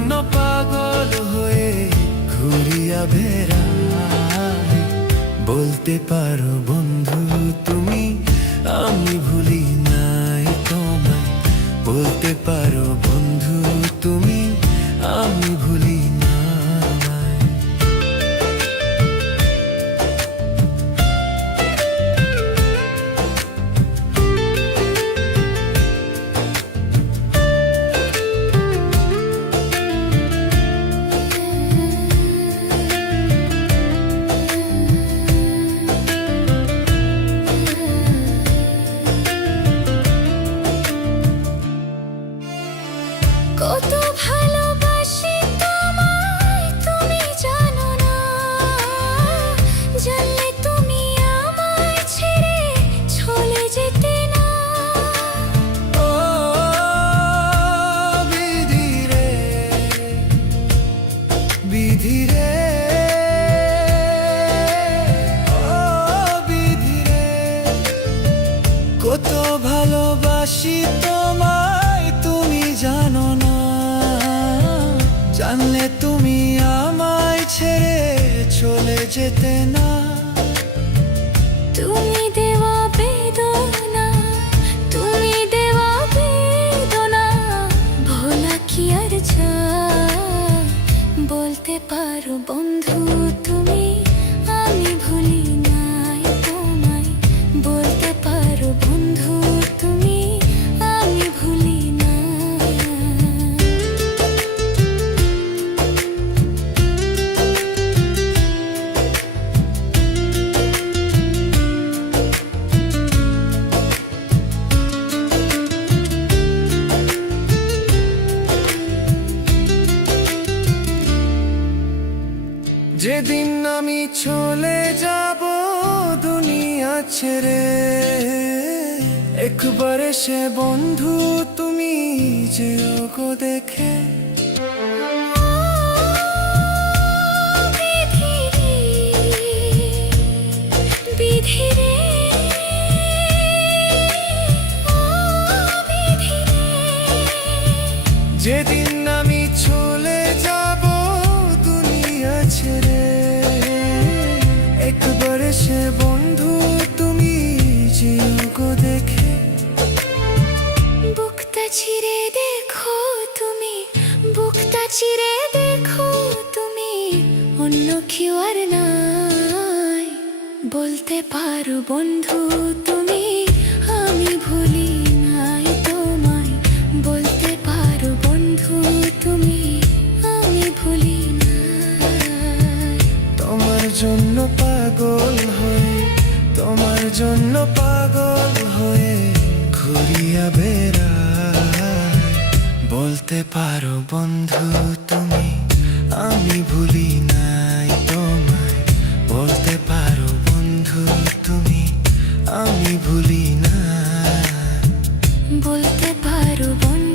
জন্য পাগল হয়ে ঘুরিয়া বেড়াই। বলতে পারো বন্ধু তুমি, আমি ভুলি নাই তোমায়। বলতে পারো বন্ধু তুমি, আমি ভুলি নাই। কত ভালোবাসি তোমায় তুমি জানো না, জানলে তুমি আমায় ছেড়ে চলে যেতে না। ও বিধি রে, বিধি রে, ও বিধি রে, কত ভালোবাসি তোমায় তুমি জানো না, জানলে তুমি আমায় ছেড়ে চলে যেতে না। তুমি দেওয়া বেদনা, তুমি দেওয়া বেদনা ভোলা কি আর যায়? বলতে পারো বন্ধু তুমি, আমি ভুলি নাই তোমায়। বলতে পারো বন্ধু তুমি, আমি ভুলি না। যেদিন আমি চলে যাব দুনিয়া ছেড়ে, একবার সে বন্ধু তুমি যেও গো দেখে। বিধি রে, বিধি রে, ও বিধি রে। যেদিন আমি চলে যাব দুনিয়া ছেড়ে, একবার সে বন্ধু তুমি যেও গো দেখে। বুকটা চিরে দেখো তুমি, বুকটা চিরে দেখো তুমি, অন্য কেউ আর নাই। বলতে পারো বন্ধু তুমি, আমি ভুলি নাই তোমায়। বলতে পারো বন্ধু তুমি, আমি ভুলি নাই। তোমার জন্য পাগল হয়ে, তোমার জন্য পাগল হয়ে ঘুরিয়া বেড়াই। বলতে পারো বন্ধু তুমি, আমি ভুলি নাই তোমায়। বলতে পারো বন্ধু তুমি, আমি ভুলি না। বলতে পারো বন্ধু